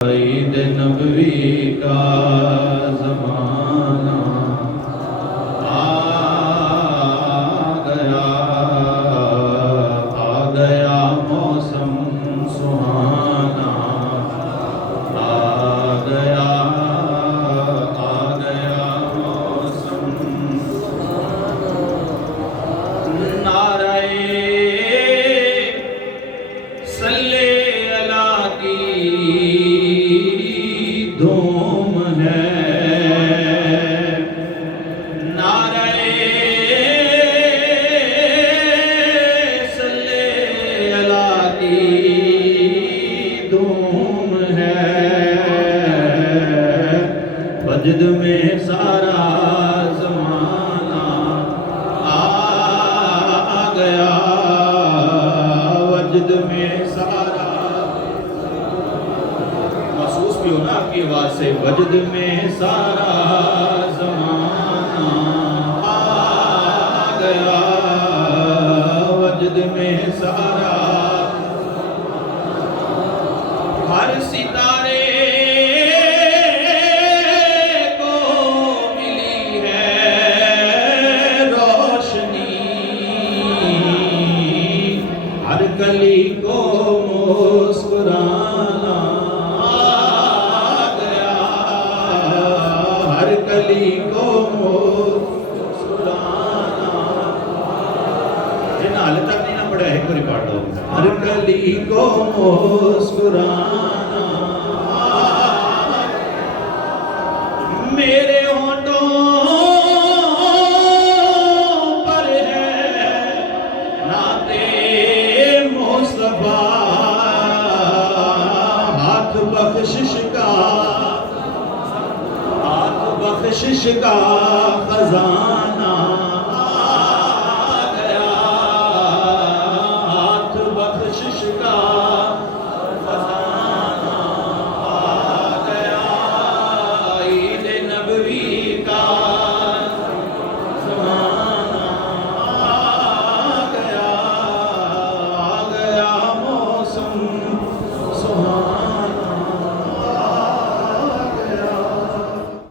ईद नबवी का ज़माना आ गया मौसम सुहाना आ गया मौसम नाराए सल्ले अला की धूम है, नारे सल्ले अला की धूम है। वजद में सारा ज़माना आ गया, वजद में सारा महसूस भी हो ना आपकी आवाज से, वजद में सारा ज़माना आ गया, वजद में सारा। हर सितारे को मिली है रोशनी, हर कली को मुस्कुराना कली को मुस्कुराना। जिन्हें हाले तक नहीं ना पढ़ा एक बारी पढ़ दो। हर कली को मुस्कुराना, मेरे होंठों पर है नाते मुस्तफा, हाथ बख्शिश का, बख्शिश का खजाना